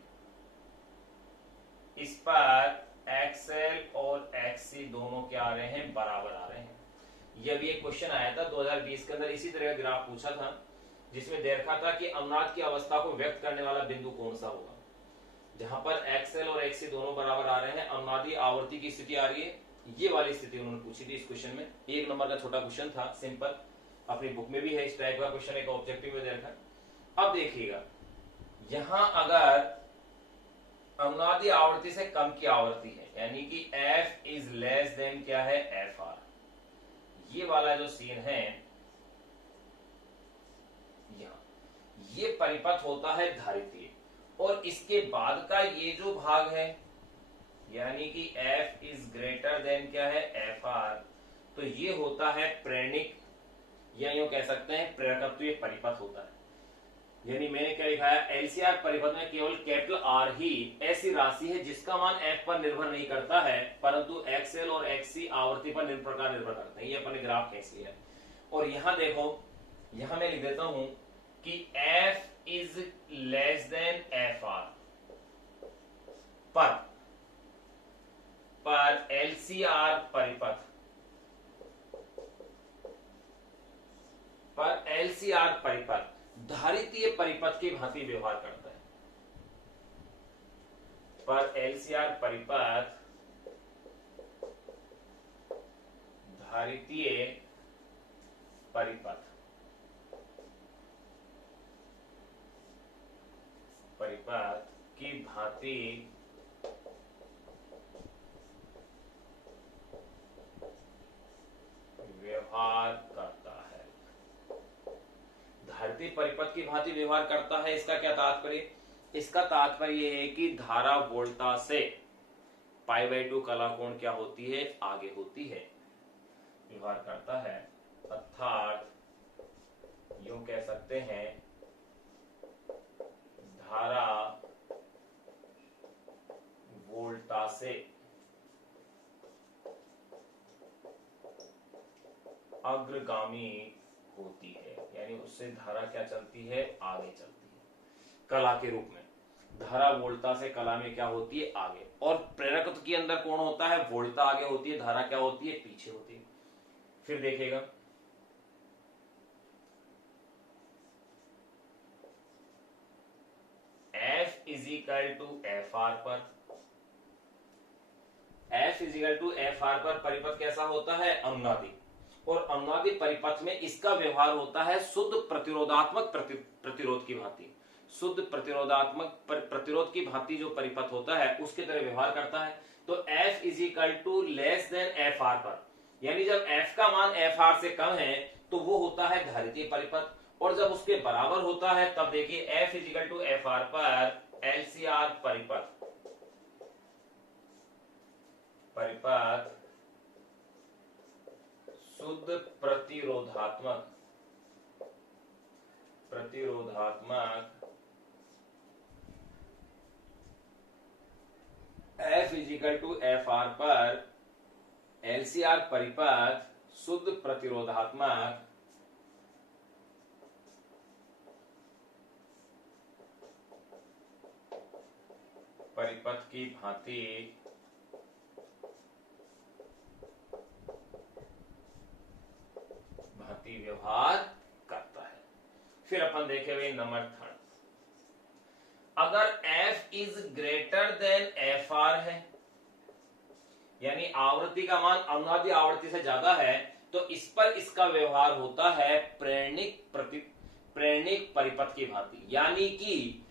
इस पर एक्सएल और एक्ससी दोनों क्या आ रहे हैं, बराबर आ रहे हैं। यह भी एक क्वेश्चन आया था 2020 के अंदर, इसी तरह का ग्राफ पूछा था, जिसमें देखा था कि अनुनाद की अवस्था को व्यक्त करने वाला बिंदु कौन सा होगा। जहां पर एक्सएल और एक्ससी दोनों बराबर आ रहे हैं, अनुनादी आवर्ती की स्थिति आ रही है, ये वाली स्थिति उन्होंने पूछी थी इस क्वेश्चन में। 1 नंबर का छोटा क्वेश्चन था, सिंपल, अपनी बुक में भी है इस टाइप का क्वेश्चन, एक ऑब्जेक्टिव में देखा। अब देखिएगा, यहां अगर अनुनादी आवर्ती से कम की आवर्ती है, यानी कि एफ इज लेस देन क्या है, एफ आर। ये वाला जो सीन है यहाँ, ये परिपथ होता है धारितीय, और इसके बाद का ये जो भाग है, यानी कि एफ इज ग्रेटर देन क्या है, एफ आर, तो ये होता है प्रेरणिक, या यूं कह सकते हैं प्रेरकत्वीय परिपथ होता है। यानी मैंने क्या लिखा है, एलसीआर परिपथ में केवल कैपिटल आर ही ऐसी राशि है जिसका मान एफ पर निर्भर नहीं करता है, परंतु एक्सएल और एक्ससी आवर्ती पर निर्भर करते हैं। ये अपने ग्राफ खींच लिया। और यहां देखो, यहां मैं लिख देता हूं कि F is less than F R पर एलसीआर परिपथ, धारितीय परिपथ की भांति व्यवहार करता है। पर एलसीआर परिपथ धारितीय परिपथ की भांति व्यवहार करता है। धारितीय परिपथ की भांति व्यवहार करता है, इसका क्या तात्पर्य? इसका तात्पर्य यह है कि धारा वोल्टा से π/2 कला कोण क्या होती है, आगे होती है, व्यवहार करता है। अर्थात यूं कह सकते हैं धारा वोल्टा से अग्रगामी होती है, यानी उससे धारा क्या चलती है, आगे चलती है, कला के रूप में। धारा वोल्टा से कला में क्या होती है, आगे। और प्रेरकत्व के अंदर कौन होता है, वोल्टा आगे होती है, धारा क्या होती है, पीछे होती है। फिर देखिएगा, F is equal to F R पर, F is equal to F R पर परिपथ कैसा होता है, अनुनादी। और अनुनादी परिपथ में इसका व्यवहार होता है शुद्ध प्रतिरोधात्मक प्रतिरोध की भांति। शुद्ध प्रतिरोधात्मक प्रतिरोध की भांति जो परिपथ होता है उसके तरह व्यवहार करता है। तो F is equal to less than F R पर, यानी जब F का मान एफ आर से कम है तो वो होता है धारितीय परिपथ, और जब उसके बराबर होता है तब देखिए F is equal to F R पर एलसीआर परिपथ शुद्ध प्रतिरोधात्मक F is equal to F R पर एलसीआर परिपथ शुद्ध प्रतिरोधात्मक परिपथ की भांति व्यवहार करता है। फिर अपन देखे हुए नंबर 3, अगर F is greater then F are है, यानी आवृत्ति का मान अनुनादी आवृत्ति से ज्यादा है, तो इस पर इसका व्यवहार होता है प्रेरणिक परिपथ की भांति, यानी कि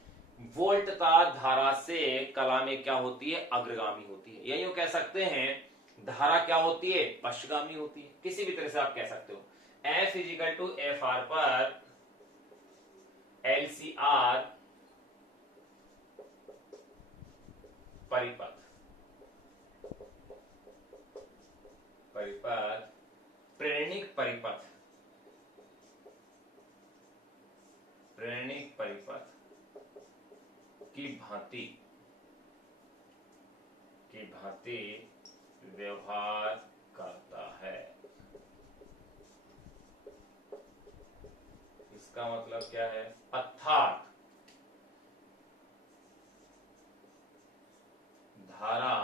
वोल्टता धारा से कला में क्या होती है, अग्रगामी होती है। या यूं कह सकते हैं धारा क्या होती है, पश्चगामी होती है, किसी भी तरह से आप कह सकते हो। F is equal to F R पर एलसीआर परिपथ प्रेरणिक परिपथ की भांति व्यवहार करता है। इसका मतलब क्या है, अर्थात धारा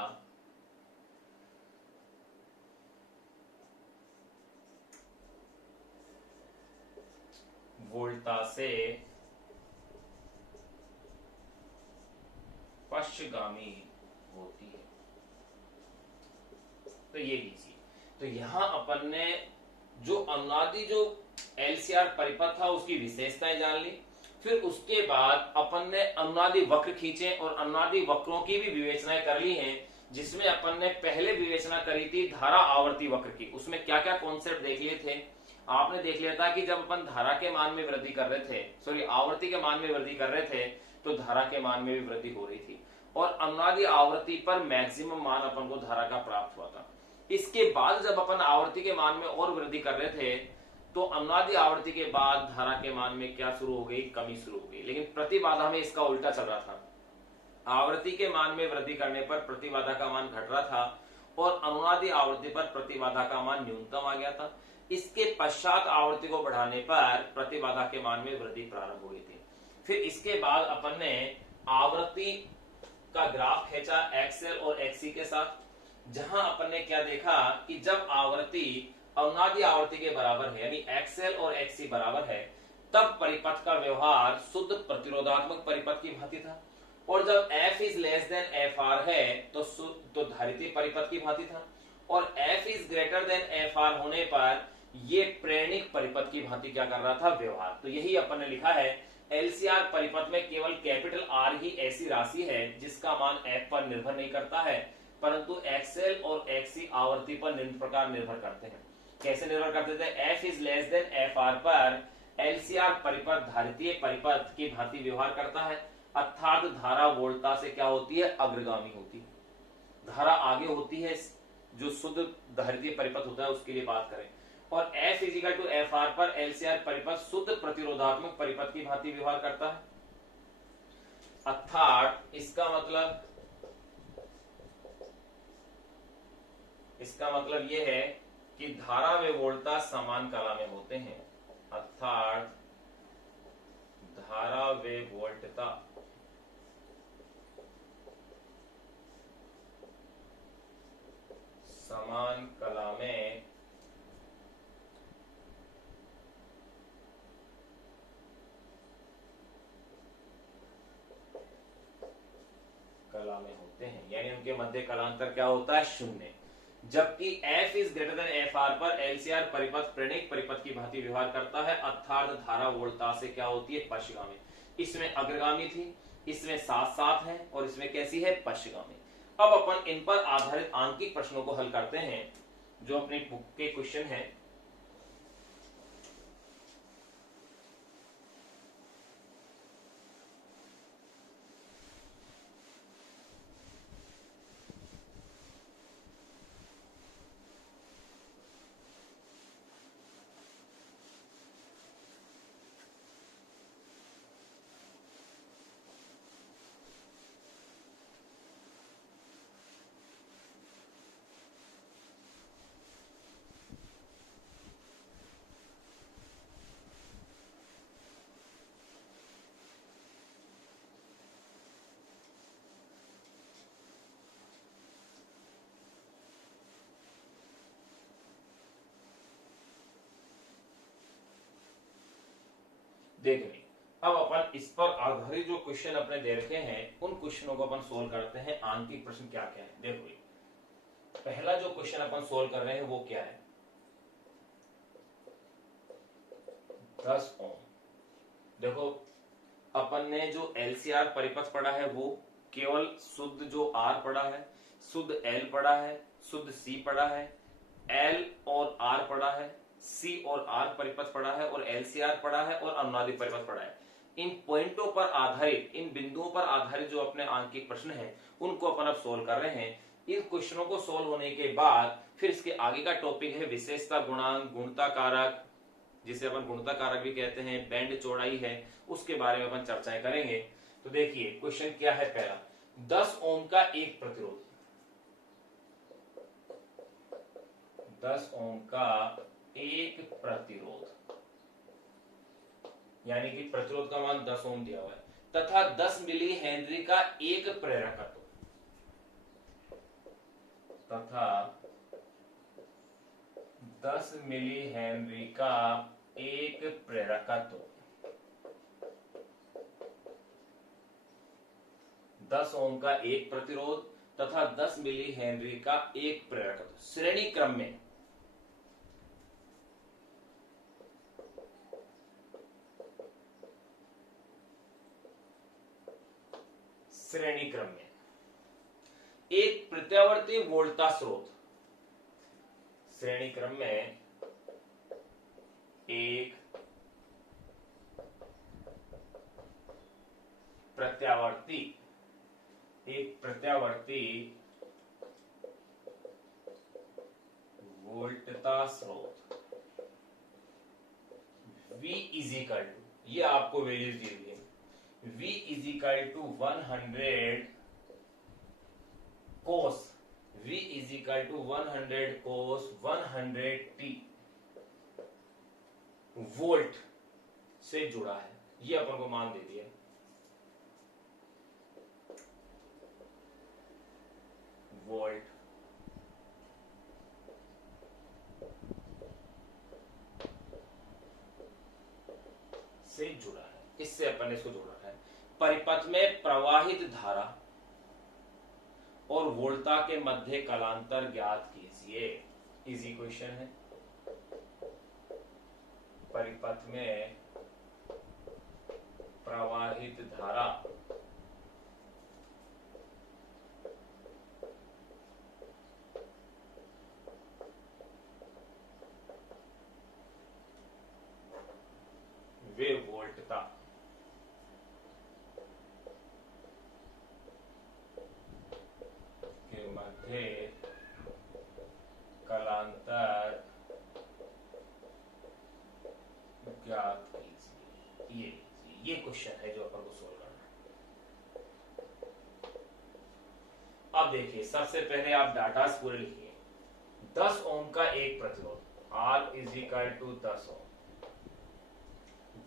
वोल्टा से पश्चगामी होती है। तो ये लीजिए, तो यहां अपन ने जो अनुनादी जो एलसीआर परिपथ था उसकी विशेषताएं जान ली। फिर उसके बाद अपन ने अनुनादि वक्र खींचे और अनुनादि वक्रों की भी विवेचनाएं कर ली हैं, जिसमें अपन ने पहले विवेचना करी थी धारा आवर्ती वक्र की। उसमें क्या क्या कॉन्सेप्ट देख लिए थे आपने? देख लिया था कि जब अपन धारा के मान में वृद्धि कर रहे थे, सॉरी आवर्ती के मान में वृद्धि कर रहे थे, तो धारा के मान में भी वृद्धि हो रही थी और अनुनादि आवर्ती पर मैक्सिमम मान अपन को धारा का प्राप्त हुआ था। इसके बाद जब अपन आवर्ती के मान में और वृद्धि कर रहे थे, तो अनुनादि आवर्ती के बाद धारा के मान में क्या शुरू हो गई? कमी शुरू हो गई। लेकिन प्रतिबाधा में इसका उल्टा चल रहा था। आवर्ती के मान में वृद्धि करने पर प्रतिबाधा का मान घट रहा था और अनुनादि आवर्ती पर प्रतिबाधा का मान न्यूनतम आ गया था। इसके पश्चात आवर्ती को बढ़ाने पर प्रतिबाधा के मान में वृद्धि प्रारंभ हो गई थी। फिर इसके बाद अपन ने आवृत्ति का ग्राफ खींचा एक्सएल और एक्सी के साथ, जहां अपन ने क्या देखा कि जब आवृत्ति अनुनादि आवर्ती के बराबर है, यानी एक्सएल और एक्सी बराबर है, तब परिपथ का व्यवहार शुद्ध प्रतिरोधात्मक परिपथ की भांति था, और जब f is less than F are है तो धारितीय परिपथ की भांति था, और f is greater then F are होने पर ये प्रेरणिक परिपथ की भांति क्या कर रहा था? व्यवहार। तो यही अपन ने लिखा है, एलसीआर परिपथ में केवल कैपिटल आर ही ऐसी राशि है जिसका मान f पर निर्भर नहीं करता है, परंतु एक्सएल और एक्सी आवर्ती पर निम्न प्रकार निर्भर करते हैं। कैसे निर्भर करते थे? f is less than F R पर एलसीआर परिपथ धारितीय परिपथ की भांति व्यवहार करता है, अर्थात धारा वोल्टा से क्या होती है? अग्रगामी होती है, धारा आगे होती है। जो शुद्ध धारितीय परिपथ होता है उसके लिए बात करें, और F is equal to F R पर एलसीआर परिपथ शुद्ध प्रतिरोधात्मक परिपथ की भांति व्यवहार करता है, अर्थात इसका मतलब यह है कि धारा व वोल्टा समान कला में होते हैं, अर्थात धारा व वोल्टता समान कला में होते हैं, यानी उनके मध्य कलांतर क्या होता है? शून्य। जबकि f is greater then F R पर एलसीआर परिपथ प्रेरणिक परिपथ की भांति व्यवहार करता है, अर्थात धारा वोल्टा से क्या होती है? पश्चगामी। इसमें अग्रगामी थी, इसमें साथ साथ है, और इसमें कैसी है? पश्चगामी। अब अपन इन पर आधारित आंकिक प्रश्नों को हल करते हैं, जो अपनी बुक के क्वेश्चन है। देखिए, अब अपन इस पर आधारित जो क्वेश्चन अपने दे रखे हैं उन क्वेश्चनों को अपन सोल्व करते हैं। आंकिक प्रश्न क्या क्या है? देखो, पहला जो क्वेश्चन अपन सोल्व कर रहे हैं वो क्या है? 10 ओम। देखो, अपन ने जो एलसीआर परिपथ पढ़ा है वो केवल शुद्ध जो आर पढ़ा है, शुद्ध एल पढ़ा है, शुद्ध सी पढ़ा है, एल और आर पढ़ा है, सी और आर परिपथ पढ़ा है, और एलसीआर पढ़ा है, और अनुनादि परिपथ पढ़ा है। इन पॉइंटों पर आधारित, इन बिंदुओं पर आधारित जो अपने आंकिक प्रश्न हैं उनको अपन अब सोल्व कर रहे हैं। इन क्वेश्चनों को सोल्व होने के बाद फिर इसके आगे का टॉपिक है विशेषता गुणांक, गुणता कारक, जिसे अपन गुणता कारक भी कहते हैं, बैंड चौड़ाई है, उसके बारे में अपन चर्चाएं करेंगे। तो देखिए क्वेश्चन क्या है। पहला, 10 ओम का एक प्रतिरोध, 10 ओम का एक प्रतिरोध, यानी कि प्रतिरोध का मान 10 ओम दिया हुआ है, तथा 10 मिली हेनरी का एक प्रेरकत्व, तथा 10 मिली हेनरी का एक प्रेरकत्व, 10 ओम का एक प्रतिरोध तथा 10 मिली हेनरी का एक प्रेरकत्व श्रेणी क्रम में श्रेणी क्रम में एक प्रत्यावर्ती वोल्टता स्रोत, श्रेणी क्रम में एक प्रत्यावर्ती वोल्टता स्रोत V इजिकल टू, ये आपको वैल्यूज दी हुई है, V is equal to 100 cos, V is equal to 100 cos 100t volt से जुड़ा है, ये अपन को मान दे दिया। वोल्ट से जुड़ा है, इससे अपन ने इसको जोड़ा है। परिपथ में प्रवाहित धारा और वोल्टता के मध्य कालांतर ज्ञात कीजिए, इजी क्वेश्चन है। परिपथ में प्रवाहित धारा वे वोल्टता के मध्य कालांतर ज्ञात कीजिए, ये क्वेश्चन है जो अपन को सोल्व करना है। अब देखिए, सबसे पहले आप डाटा पूरे लिखिए। 10 ओम का एक प्रतिरोध R is equal to 10 ohm,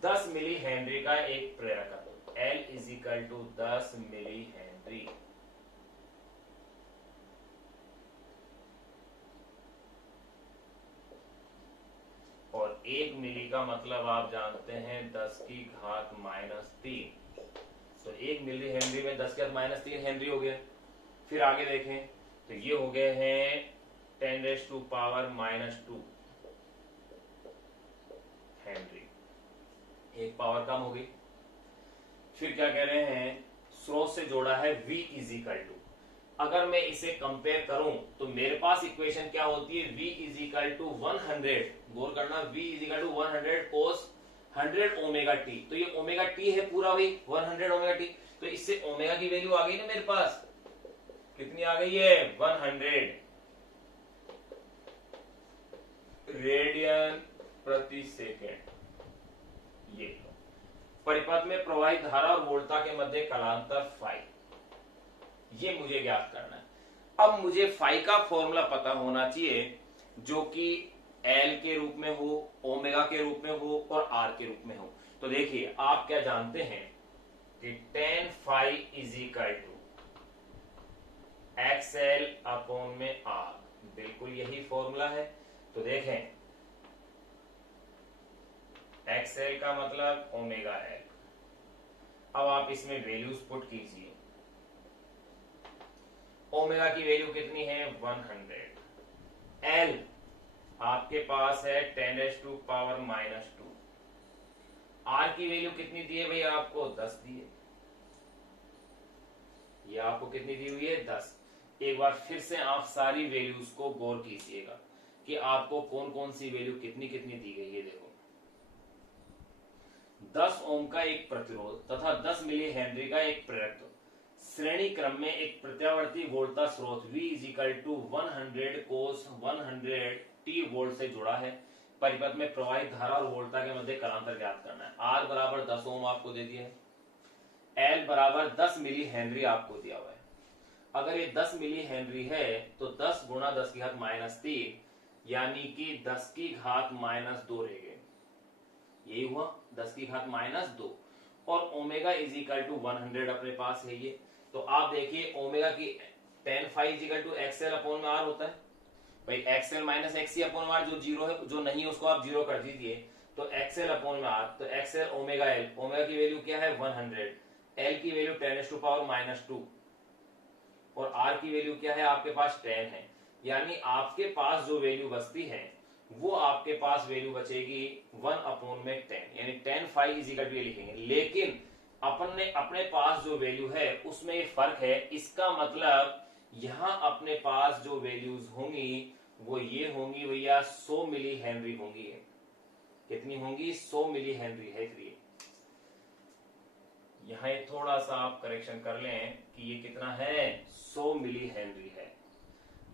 10 milli henry का एक प्रेरक L is equal to 10 milli henry, और 1 मिली का मतलब आप जानते हैं 10 की घात -3, तो 1 मिली हेनरी में 10 की घात -3 हेनरी हो गया। फिर आगे देखें तो ये हो गए हैं 10⁻⁻² हेनरी, एक पावर कम हो गई। फिर क्या कह रहे हैं, स्रोत से जोड़ा है V इजिकल टू, अगर मैं इसे कंपेयर करूं तो मेरे पास इक्वेशन क्या होती है, V इजिकल टू 100, गौर करना, V is equal to 100 cos 100 omega T, तो ये ओमेगा टी है पूरा वही 100 ओमेगा टी, तो इससे ओमेगा की वैल्यू आ गई ना मेरे पास, कितनी आ गई है 100 रेडियन प्रति सेकेंड। ये परिपथ में प्रवाहित धारा और वोल्टता के मध्य कालांतर फाई, ये मुझे ज्ञात करना है। अब मुझे फाई का फॉर्मूला पता होना चाहिए जो कि L के रूप में हो, ओमेगा के रूप में हो और R के रूप में हो। तो देखिए, आप क्या जानते हैं कि tan phi is equal to XL upon में R, बिल्कुल यही फॉर्मूला है। तो देखें, XL का मतलब ओमेगा L, अब आप इसमें वैल्यूज पुट कीजिए। ओमेगा की वैल्यू कितनी है 100, L आपके पास है 10⁻², R की वैल्यू कितनी दी है भाई, आपको 10 दी है, ये आपको कितनी दी हुई है 10। एक बार फिर से आप सारी वैल्यूज को गौर कीजिएगा कि आपको कौन कौन सी वैल्यू कितनी कितनी दी गई है। देखो, 10 ओम का एक प्रतिरोध तथा 10 मिली हेनरी का एक प्रेरक श्रेणी क्रम में एक प्रत्यावर्ती वोल्टता स्रोत V is equal to 100 cos 100t volt से जुड़ा है। परिपथ में प्रवाहित धारा और वोल्टता के मध्य कालांतर ज्ञात करना है। R बराबर 10 ओम आपको दे दिया है, L बराबर 10 मिली हेनरी आपको दिया हुआ है। अगर ये 10 मिली हेनरी है तो 10 गुणा 10 की घात -3, यानी कि 10 की घात -2 रह गए, यही हुआ 10 की घात -2, और ओमेगा इज इक्वल टू 100 अपने पास है ये। तो आप देखिए, ओमेगा की tan phi is equal to XL upon में R होता है भाई, XL minus XC upon R, जो जीरो है, जो नहीं है उसको आप जीरो कर दीजिए, तो XL अपॉन में R, तो XL ओमेगा L, ओमेगा की वैल्यू क्या है 100, L की वैल्यू 10⁻⁻², और R की वैल्यू क्या है आपके पास 10 है, यानी आपके पास जो वैल्यू बचती है वो आपके पास वैल्यू बचेगी 1 अपॉन में 10, यानी tan phi is equal to लिखेंगे। लेकिन अपन ने अपने पास जो वैल्यू है उसमें ये फर्क है, इसका मतलब यहां अपने पास जो वैल्यूज होंगी वो ये होंगी भैया 100 मिली हेनरी होंगी। कितनी होंगी? 100 मिली हेनरी है। फिर यहां थोड़ा सा आप करेक्शन कर लें कि ये कितना है, 100 मिली हेनरी है।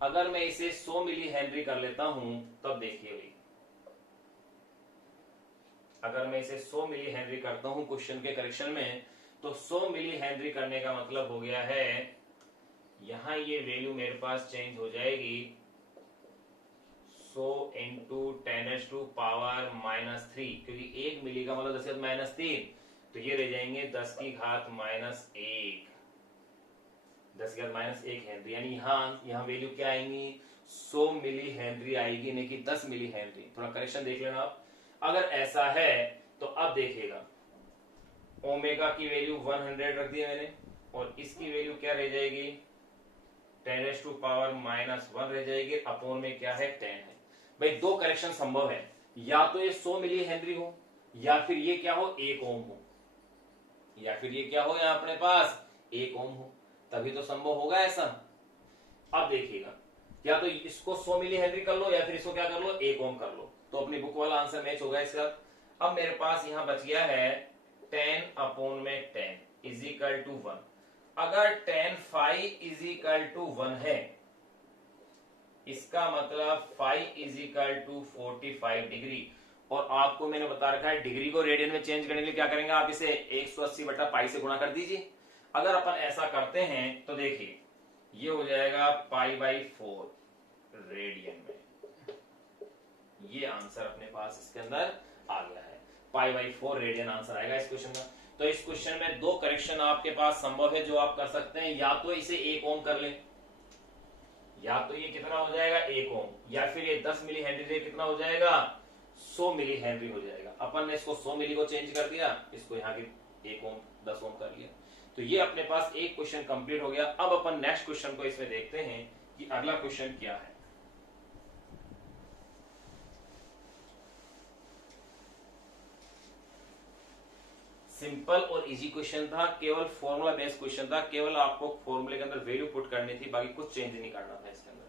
अगर मैं इसे 100 मिली हेनरी कर लेता हूं तब देखिए भाई, अगर मैं इसे 100 मिली हेनरी करता हूं क्वेश्चन के करेक्शन में, तो 100 मिली हेनरी करने का मतलब हो गया है यहां ये वैल्यू मेरे पास चेंज हो जाएगी 100 इंटू 10⁻³ क्योंकि 1 मिली का मतलब 10⁻³ तो ये रह जाएंगे 10⁻⁻1 10⁻⁻1 हेनरी, यानी यहाँ वैल्यू क्या आएंगी 100 मिली हेनरी आएगी, नहीं कि 10 मिली हेनरी। थोड़ा करेक्शन देख लेना आप। अगर ऐसा है तो अब देखिएगा ओमेगा की वैल्यू 100 रख दी है मैंने और इसकी वैल्यू क्या रह जाएगी 10⁻⁻1 रह जाएगी, अपोन में क्या है 10 है। भाई दो करेक्शन संभव है, या तो ये 100 मिली हेनरी हो या फिर ये क्या हो 1 ओम हो, या फिर ये क्या हो यहाँ अपने पास 1 ओम हो, तभी तो संभव होगा ऐसा। अब देखिएगा या तो इसको 100 मिली हेनरी कर लो या फिर इसको क्या कर लो 1 ओम कर लो, तो अपनी बुक वाला आंसर मैच होगा इसका। अब मेरे पास यहां बच गया है 10/10 इज इक्वल टू 1। अगर 10 फाई इज इक्वल टू 1 है, इसका मतलब phi is equal to 45 degree, और आपको मैंने बता रखा है डिग्री को रेडियन में चेंज करने के लिए क्या करेंगे आप इसे 180/पाई से गुणा कर दीजिए। अगर अपन ऐसा करते हैं तो देखिए ये हो जाएगा π/4 रेडियन में, ये आंसर अपने पास इसके अंदर आ गया है, π/4 रेडियन आंसर आएगा इस क्वेश्चन का। तो इस क्वेश्चन में दो करेक्शन आपके पास संभव है जो आप कर सकते हैं, या तो इसे 1 ओम कर लें, या तो ये कितना हो जाएगा 1 ओम, या फिर ये 10 मिली हेनरी से कितना हो जाएगा 100 मिली हेनरी हो जाएगा। अपन ने इसको 100 मिली को चेंज कर दिया, इसको यहाँ के 1 ओम 10 ओम कर लिया, तो ये अपने पास एक क्वेश्चन कंप्लीट हो गया। अब अपन नेक्स्ट क्वेश्चन को इसमें देखते हैं कि अगला क्वेश्चन क्या है। सिंपल और इजी क्वेश्चन था, केवल फॉर्मूला बेस्ड क्वेश्चन था, केवल आपको फॉर्मूले के अंदर वैल्यू पुट करनी थी, बाकी कुछ चेंज नहीं करना था इसके अंदर।